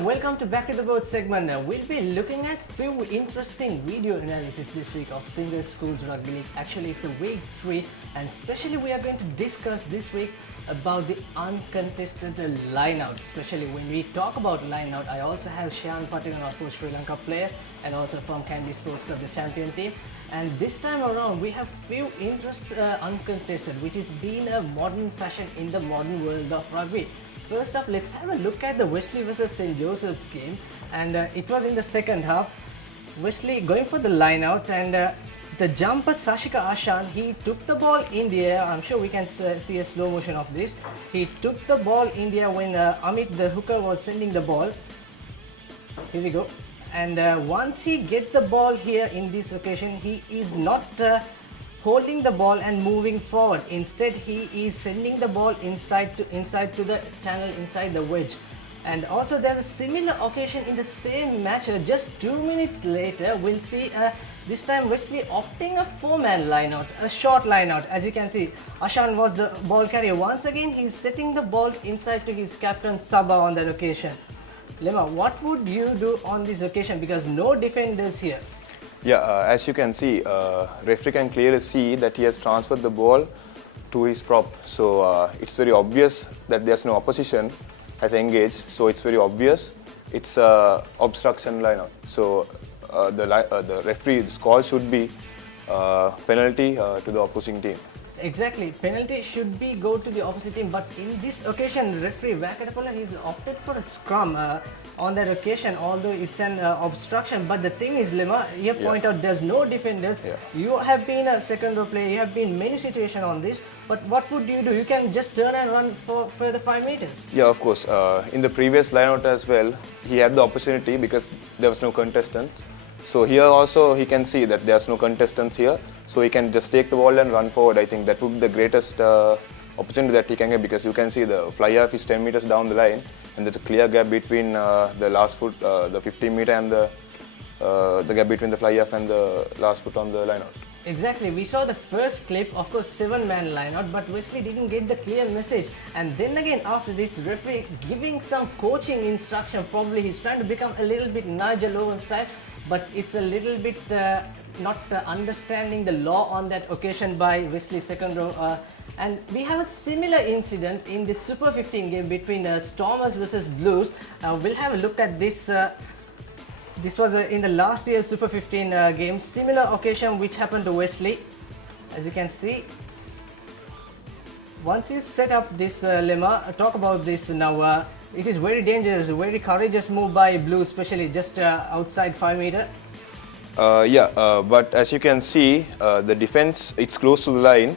and welcome to Back to the Board segment. We'll be looking at few interesting video analysis this week of Single Schools Rugby League. Actually, it's the week 3 and especially we are going to discuss this week about the uncontested lineout. Especially when we talk about lineout, I also have Shyam Patil, of course, Sri Lanka player, and also from Candy Sports Club, the champion team. And this time around, we have few uncontested, which is being a modern fashion in the modern world of rugby. First off, let's have a look at the Wesley versus St.Joseph's game, and it was in the second half. Wesley going for the line out, and the jumper Sashika Ashan, he took the ball in the air. I'm sure we can see a slow motion of this. He took the ball in the air when Amit the hooker was sending the ball. Here we go. And once he gets the ball here in this occasion, he is not holding the ball and moving forward. Instead, he is sending the ball inside to the channel inside the wedge. And also there's a similar occasion in the same match. Just 2 minutes later, we'll see this time Wesley opting a 4-man line out, a short line out. As you can see, Ashan was the ball carrier. Once again, he's setting the ball inside to his captain Sabah on that occasion. Lema, what would you do on this occasion, because no defenders here? Yeah, as you can see, referee can clearly see that he has transferred the ball to his prop. So it's very obvious that there's no opposition has engaged. So it's very obvious it's obstruction line out. So the referee's call should be penalty to the opposing team. Exactly, penalty should be go to the opposite team, but in this occasion, referee Vakatapola, he's opted for a scrum on that occasion, although it's an obstruction. But the thing is, Lema, you point out there's no defenders. You have been a second row player, you have been in many situations on this, but what would you do? You can just turn and run for further 5 meters. Yeah, of course. In the previous lineout as well, he had the opportunity because there was no contestants. So here also he can see that there's no contestants here, so he can just take the ball and run forward. I think that would be the greatest opportunity that he can get, because you can see the fly half is 10 meters down the line and there's a clear gap between the last foot, the 15 meter, and the gap between the fly half and the last foot on the line out. Exactly, we saw the first clip, of course 7-man line out, but Wesley didn't get the clear message. And then again after this, referee giving some coaching instruction. Probably he's trying to become a little bit Nigel Owens style, but it's a little bit not understanding the law on that occasion by Wesley second row. And we have a similar incident in the Super 15 game between Stormers versus Blues. We'll have a look at this. This was in the last year's Super 15 game. Similar occasion which happened to Wesley. As you can see, once you set up this lemma, talk about this now. It is very dangerous, very courageous move by Blue, especially just outside 5 meter. But as you can see, the defense, it's close to the line.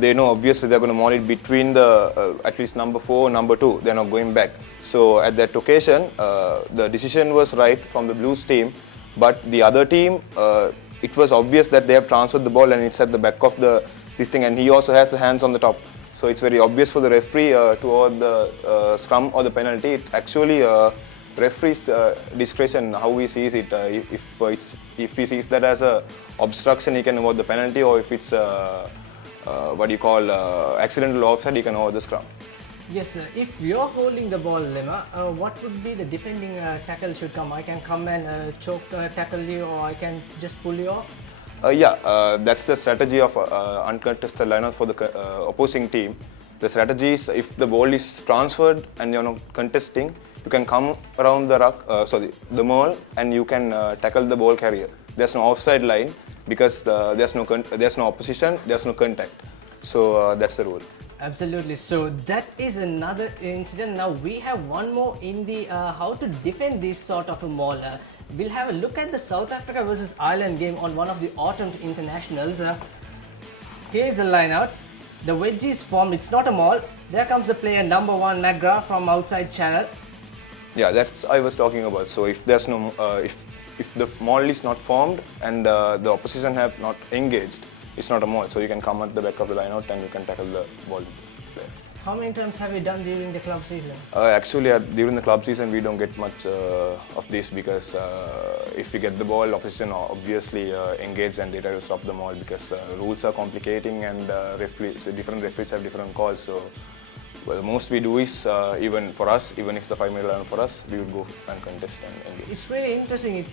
They know obviously they're going to mount it between the at least number 4, number 2. They're not going back. So at that occasion, the decision was right from the Blues team, but the other team, it was obvious that they have transferred the ball and it's at the back of this thing, and he also has the hands on the top. So it's very obvious for the referee to award the scrum or the penalty. It's actually referee's discretion how he sees it. If he sees that as a obstruction, he can award the penalty, or if it's what you call accidental offside, he can award the scrum. Yes, sir. If you're holding the ball, Lema, what would be the defending tackle should come? I can come and choke tackle you, or I can just pull you off? That's the strategy of uncontested lineout for the opposing team. The strategy is, if the ball is transferred and you're not contesting, you can come around the maul, and you can tackle the ball carrier. There's no offside line because there's no opposition, there's no contact. So that's the rule. Absolutely. So that is another incident. Now we have one more in the how to defend this sort of a maul. We'll have a look at the South Africa versus Ireland game on one of the autumn internationals. Here is the line out. The wedge is formed. It's not a maul. There comes the player number 1, McGrath, from outside channel. Yeah, that's I was talking about. So if there's no if the maul is not formed and the opposition have not engaged, it's not a maul. So you can come at the back of the line out and you can tackle the ball there. How many times have you done during the club season? Actually, during the club season, we don't get much of this, because if we get the ball, opposition obviously engage and they try to stop the maul, because rules are complicating and different referees have different calls. So Well, the most we do is, even for us, even if the 5 meter line for us, we would go and contest and engage. It's really interesting.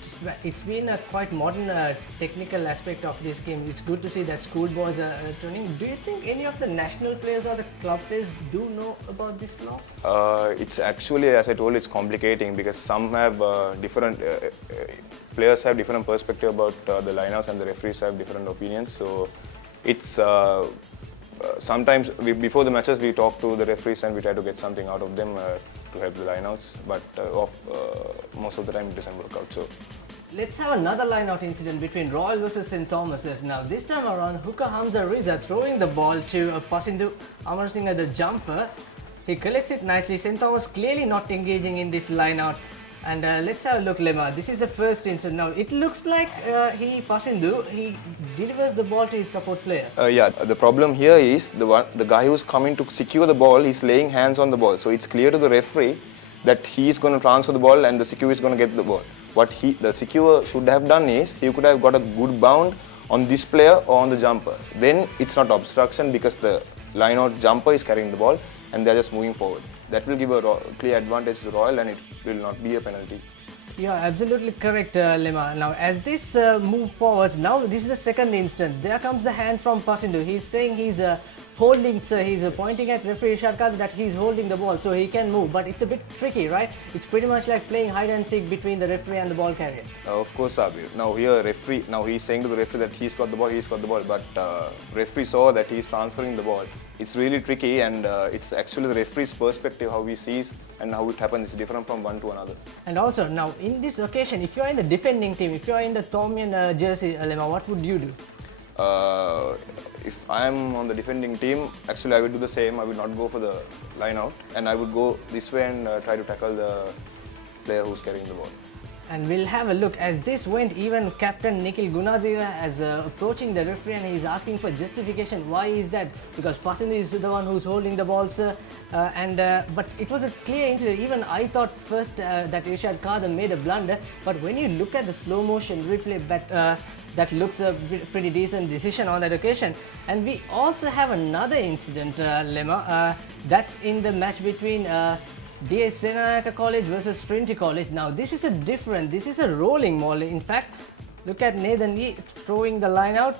It's been a quite modern technical aspect of this game. It's good to see that school boys are turning. Do you think any of the national players or the club players do know about this law? It's actually, as I told, it's complicating because some have different players have different perspective about the lineouts, and the referees have different opinions. So it's sometimes before the matches we talk to the referees and we try to get something out of them to help the lineouts, but most of the time it doesn't work out. So let's have another line-out incident between Royal versus St. Thomas's. Now this time around, hooker Hamza Riza throwing the ball to Pasindu Amar Singh, the jumper. He collects it nicely. St. Thomas clearly not engaging in this line-out. And let's have a look, Lema. This is the first incident. Now it looks like he delivers the ball to his support player. Yeah, the problem here is the guy who's coming to secure the ball, he's laying hands on the ball. So it's clear to the referee that he is going to transfer the ball and the securer is going to get the ball. What the securer should have done is he could have got a good bound on this player or on the jumper. Then it's not obstruction because the line-out jumper is carrying the ball and they're just moving forward. That will give a clear advantage to Royal and it will not be a penalty. Yeah, absolutely correct, Lema. Now, as this move forwards, now this is the second instance. There comes the hand from Pasindu. He's saying he's holding, sir. He's pointing at referee Sharkar that he's holding the ball so he can move. But it's a bit tricky, right? It's pretty much like playing hide and seek between the referee and the ball carrier. Of course, Abir. Now here, he's saying to the referee that he's got the ball, but referee saw that he's transferring the ball. It's really tricky, and it's actually the referee's perspective, how he sees and how it happens is different from one to another. And also, now in this occasion, if you're in the defending team, if you're in the Thomian jersey, Lema, what would you do? If I'm on the defending team, actually I would do the same. I would not go for the line out, and I would go this way and try to tackle the player who's carrying the ball. And we'll have a look. As this went, even Captain Nikhil Gunadira is approaching the referee and he's asking for justification. Why is that? Because Pasindu is the one who's holding the ball, sir. But it was a clear incident. Even I thought first that Irshad Kader made a blunder. But when you look at the slow motion replay, that looks a pretty decent decision on that occasion. And we also have another incident, Lema. That's in the match between DS Senanayaka College versus Trinity College. Now this is a rolling maul. In fact, look at Nathan Lee throwing the line out.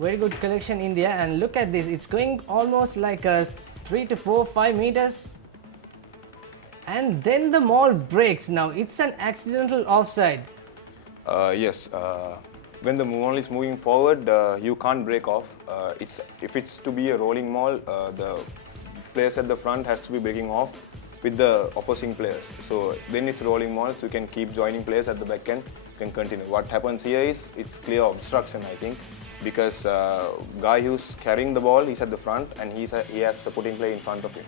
Very good collection in there, and look at this. It's going almost like 3 to 4, 5 meters. And then the maul breaks. Now it's an accidental offside. Yes, when the maul is moving forward, you can't break off. If it's to be a rolling maul, the players at the front has to be breaking off with the opposing players. So when it's rolling malls, you can keep joining players at the back end, you can continue. What happens here is it's clear obstruction, I think, because guy who's carrying the ball is at the front and he has supporting player in front of him.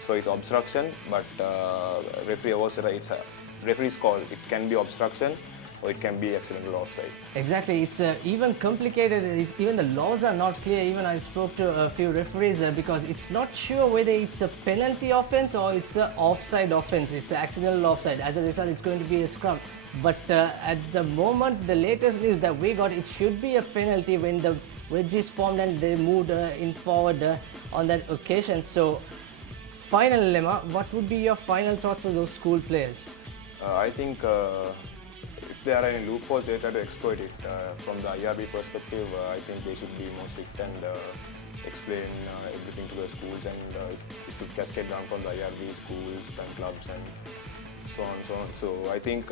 So it's obstruction, but referee also it's a referee's call. It can be obstruction or it can be accidental offside. Exactly, it's even complicated. Even the laws are not clear. Even I spoke to a few referees because it's not sure whether it's a penalty offense or it's an offside offense. It's an accidental offside. As a result, it's going to be a scrum. But at the moment, the latest news that we got, it should be a penalty when the wedge is formed and they moved in forward on that occasion. So, final Lema, what would be your final thoughts for those school players? I think if there are any loopholes, they try to exploit it. From the IRB perspective, I think they should be more strict and explain everything to the schools, and it should cascade down from the IRB schools and clubs and so on. So I think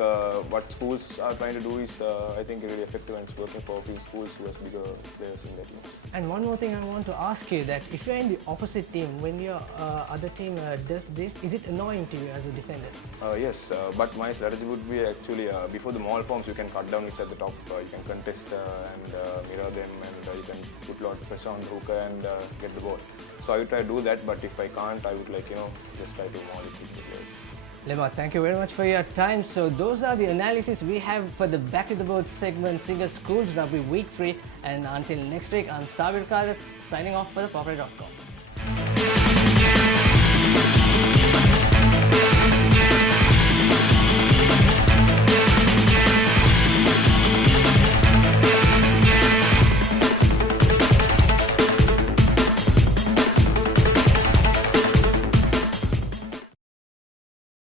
what schools are trying to do is, I think, really effective, and it's working for a few schools who has bigger players in their team. And one more thing I want to ask you, that if you're in the opposite team, when your other team does this, is it annoying to you as a defender? Yes, but my strategy would be actually, before the maul forms, you can cut down which at the top, you can contest and mirror them, and you can put a lot of pressure on the hooker and get the ball. So I would try to do that, but if I can't, I would just try to maul it with the players. Lema, thank you very much for your time. So those are the analysis we have for the Back to the Board segment, Singer Schools Rugby Week 3. And until next week, I'm Sabir Kadir, signing off for ThePapare.com.